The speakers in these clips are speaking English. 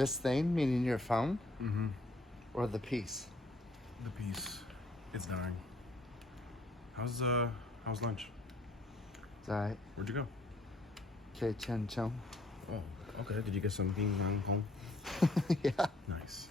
This thing, meaning your phone? Mm-hmm. Or the piece? The piece. It's dying. How's lunch? It's alright. Where'd you go? Okay, Chen Chong. Oh, okay. Did you get some Ding Dong Hong? Yeah. Nice.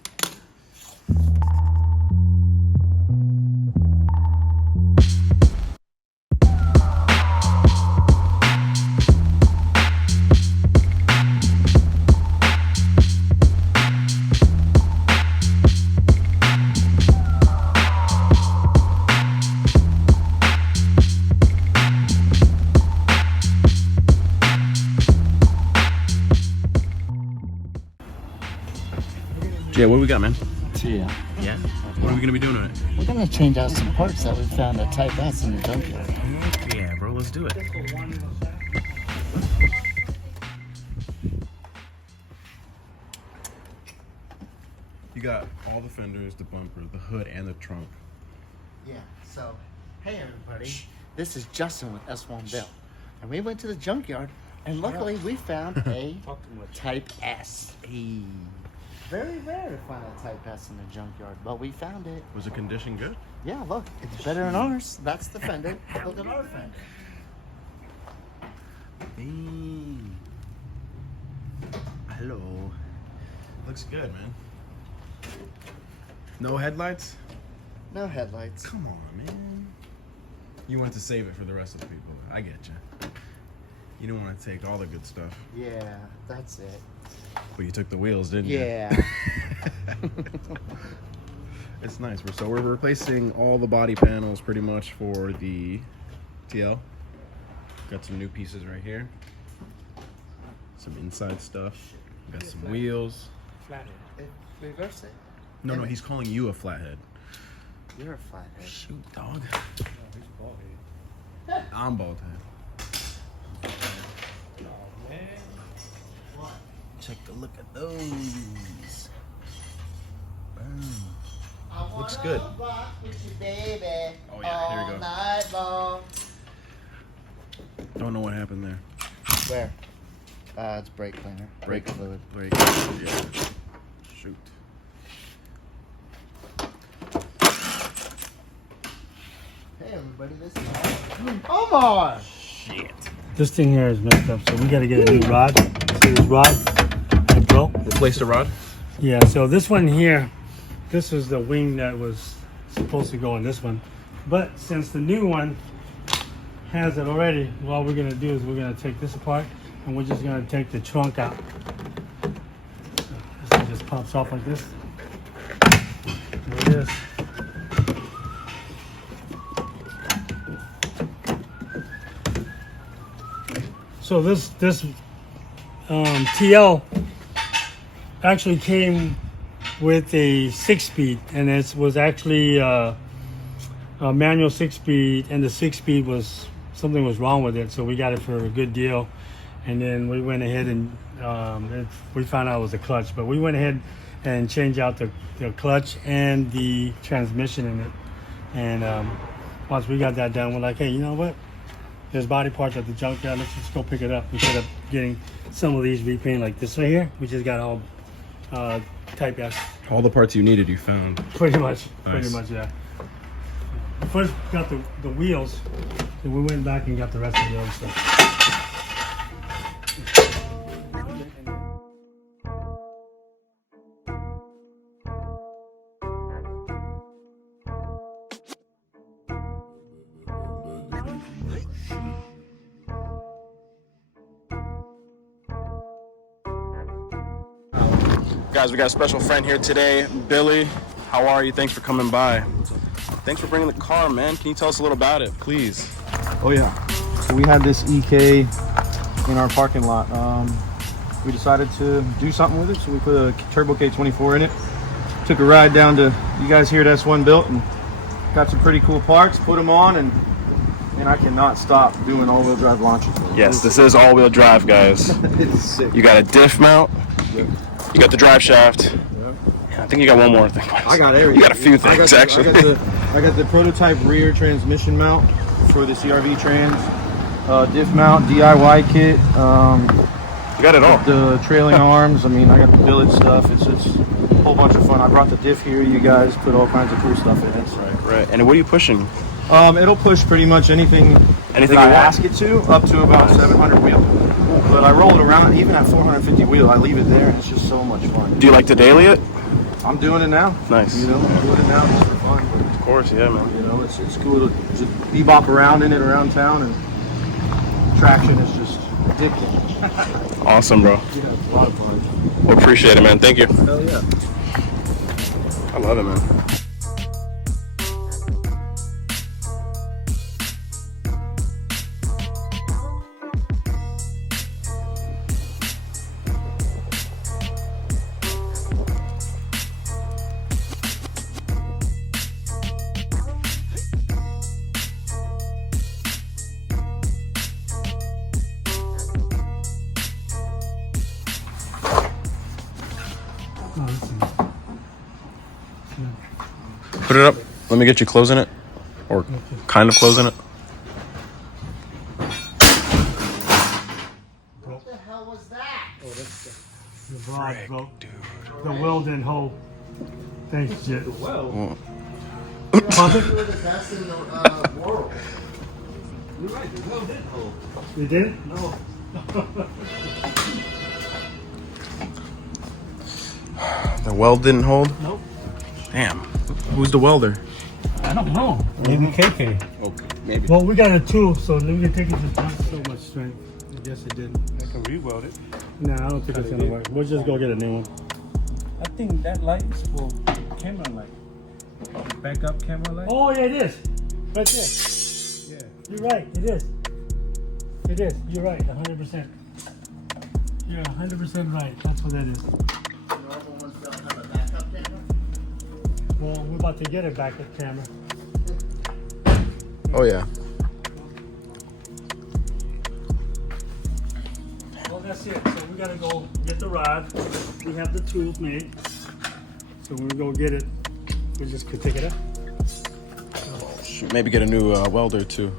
Jay, what do we got, man? Yeah. Yeah? What are we gonna be doing on it? We're gonna change out some parts that we found at Type S in the junkyard. Yeah, bro, let's do it. You got all the fenders, the bumper, the hood, and the trunk. Yeah, so, hey everybody. This is Justin with S1 Bill. And we went to the junkyard, and luckily we found a Type S. Hey. Very rare to find a Type S in the junkyard, but we found it. Was the condition good? Yeah, look, it's better than ours. That's the fender. Look at our fender. Hey. Hello. Looks good, man. No headlights? No headlights. Come on, man. You want to save it for the rest of the people. I get you. You don't want to take all the good stuff. Yeah, that's it. But you took the wheels, didn't you? Yeah. It's nice. So we're replacing all the body panels pretty much for the TL. Got some new pieces right here. Some inside stuff. Got some wheels. Flathead. Reverse it. No, he's calling you a flathead. You're a flathead. Shoot, dog. No, he's bald head. I'm bald head. Take a look at those. Boom. Looks good. Rock with you, baby, oh yeah, here we go. Night long. Don't know what happened there. Where? It's brake cleaner. Brake fluid. Brake. Yeah. Shoot. Hey everybody, this is Omar. Shit. This thing here is messed up, so we got to get a new rod. See this rod? It broke. Replace the rod? Yeah, so this one here, this was the wing that was supposed to go on this one. But since the new one has it already, what we're going to do is we're going to take this apart and we're just going to take the trunk out. So this thing just pops off like this. There it is. So this TL actually came with a 6-speed, and it was actually a manual 6-speed, and the 6-speed was something was wrong with it, so we got it for a good deal. And then we went ahead and we found out it was a clutch, but we went ahead and changed out the clutch and the transmission in it. And once we got that done, we're like, hey, you know what? There's body parts at the junkyard. Let's just go pick it up instead of getting some of these repainted like this right here. We just got all Type S. All the parts you needed, you found. Pretty much. Nice. Pretty much, yeah. We first got the wheels, and we went back and got the rest of the other stuff. Guys, we got a special friend here today, Billy. How are you? Thanks for coming by. Thanks for bringing the car, man. Can you tell us a little about it, please? Oh yeah, so we had this EK in our parking lot. We decided to do something with it, so we put a Turbo K24 in it. Took a ride down to you guys here at S1 Built and got some pretty cool parts, put them on, and I cannot stop doing all-wheel drive launches. Yes, this is all-wheel drive, guys. It's sick. You got a diff mount. You got the drive shaft. I think you got one more thing. I got everything. You got a few things, actually. I got the prototype rear transmission mount for the CRV Trans, diff mount, DIY kit, You got it all. The trailing arms. I mean, I got the billet stuff. It's a whole bunch of fun. I brought the diff here. You guys put all kinds of cool stuff in it. So. Right. And what are you pushing? It'll push pretty much anything Anything that you I want. ask it to, up to about 700 wheel. But I roll it around, even at 450 wheel, I leave it there, and it's just so much fun. Do you like to daily it? I'm doing it now. Nice. You know, I'm doing it now just for fun. Of course, yeah, man. You know, it's cool to just bebop around in it around town, and traction is just addicting. Awesome, bro. Yeah, it's a lot of fun. Well, appreciate it, man. Thank you. Hell yeah. I love it, man. Put it up. Let me get you closing it. Or kind of closing it. What the hell was that? The rod broke. Dude. The weld didn't hold. Thanks, Jet. Well, You were the best in the world. You're right, the wheel did hold. You did? No. the weld didn't hold? Nope. Damn. Who's the welder? I don't know. Maybe KK. Okay, maybe. Well, we got a tool, so we can take it to so much strength. I guess it didn't. I can re-weld it. Nah, I don't think it's gonna work. We'll just go get a new one. I think that light is for camera light. Backup camera light. Oh, yeah, it is. Right there. Yeah. You're right. It is. It is. You're right. 100%. You're 100% right. That's what that is. Normal ones don't have a backup camera. Well, we're about to get a backup camera. Oh, yeah. Well, that's it. So we gotta go get the rod. We have the tools made. So when we go get it, we just could take it out. Shoot, maybe get a new welder, too.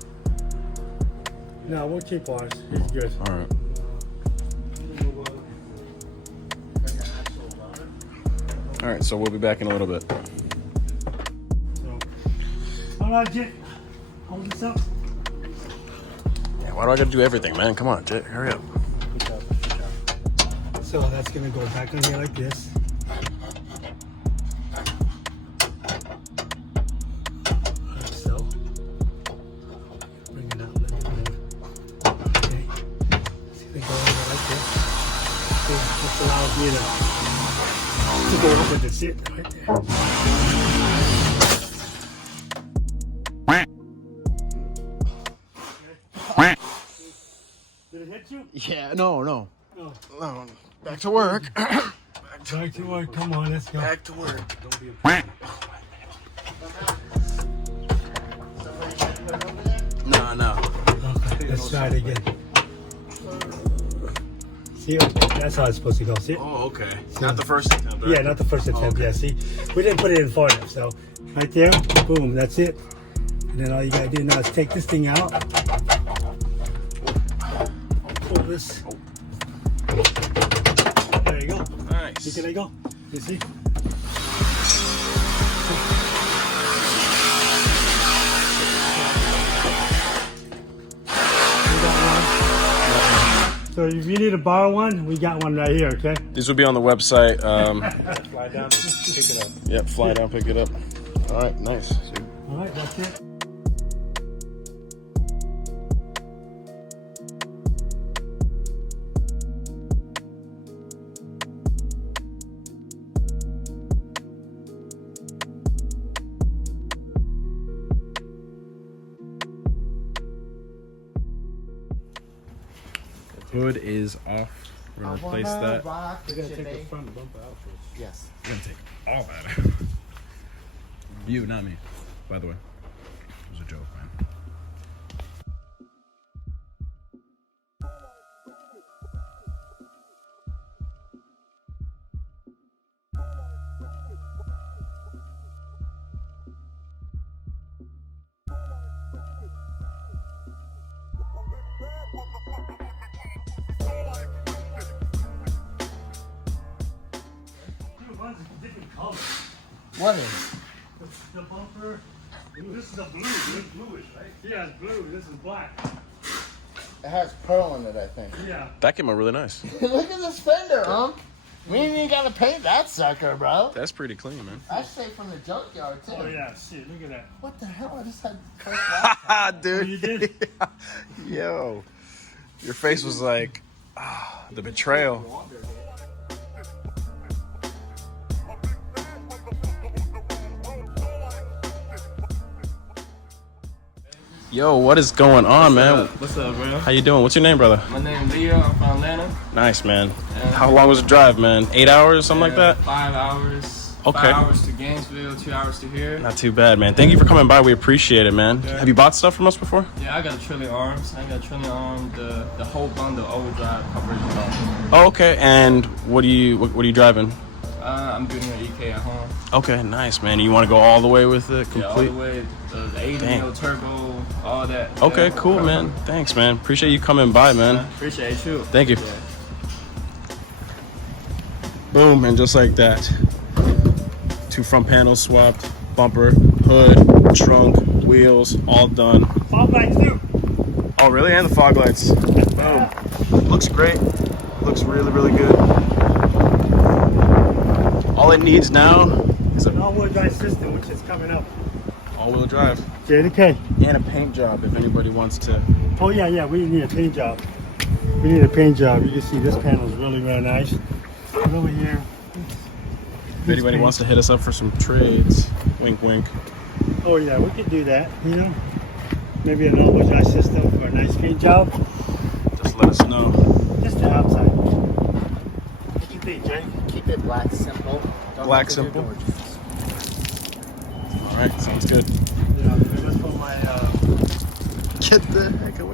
No, we'll keep ours. He's good. All right. All right, so we'll be back in a little bit. So, all right, Jit. Hold this up. Yeah, why do I gotta do everything, man? Come on, Jit, hurry up. So that's gonna go back in here like this. Like so. Bring it out. Let me move. Okay. See, they go in there like this. See, this allows me to go over the sit right there. Did it hit you? Yeah, no. No. No. Back to work. Back to work. Come on, let's go. Back to work. Don't be a Somebody tried to put it over there? No. Okay, let's try it again. See, that's how it's supposed to go. See? Oh, okay. Not the first attempt, right? Yeah, not the first attempt. okay. Yeah, see, we didn't put it in far enough. So, right there, boom, that's it. And then all you gotta do now is take this thing out. Pull this. There you go. Nice. See, can I go? You see? So if you need to borrow one, we got one right here, okay? These will be on the website. fly down and pick it up. Yep, fly down, pick it up. All right, nice. All right, that's it. Hood is off. We're gonna replace that. Rock We're gonna take the Jimmy. front bumper out first. Yes. We're gonna take all that out. You, not me. By the way, it was a joke, man. one's a different color. What is? The bumper. This is a blue. It's bluish, right? Yeah, it's blue. This is black. It has pearl in it, I think. Yeah. That came out really nice. Look at this fender, Unc. We ain't even gotta paint that sucker, bro. That's pretty clean, man. I say from the junkyard too. Oh yeah, shit, look at that. What the hell? I just had first black. Dude. You did? Yo. Your face was like, the betrayal. Yo, what is going on, man? What's up, bro? How you doing? What's your name, brother? My name is Leo. I'm from Atlanta. Nice, man. How long was the drive, man? 8 hours, something like that? 5 hours. Okay. 5 hours to Gainesville, 2 hours to here. Not too bad, man. Thank you for coming by. We appreciate it, man. Have you bought stuff from us before? Yeah, I got a trillion arms. I got a trillion arm, the whole bundle, overdrive coverage. Oh, okay. And what are you driving? I'm doing an EK at home. Okay, nice, man. You want to go all the way with it, complete? Yeah, all the way, the 80 Dang. mil turbo, all that. Okay, Yeah. cool, man. Thanks, man. Appreciate you coming by, man. Appreciate you. Thank you. Yeah. Boom, and just like that. 2 front panels swapped, bumper, hood, trunk, wheels, all done. Fog lights too. Oh, really? And the fog lights. Boom. Looks great. Looks really, really good. All it needs now is An an all-wheel drive system, which is coming up. all-wheel drive JDK. and a paint job if anybody wants to. Oh yeah, we need a paint job. We need a paint job. You can see this panel is really, really nice. And over here. If anybody wants to hit us up for some trades, wink, wink. Oh yeah, we could do that. You know, maybe an all-wheel drive system for a nice paint job. Just let us know. Just the outside. What do you think, Jay? Keep it black simple. Don't Black have to do simple? gorgeous. All right, sounds good. Yeah, that's for my. Get the heck away.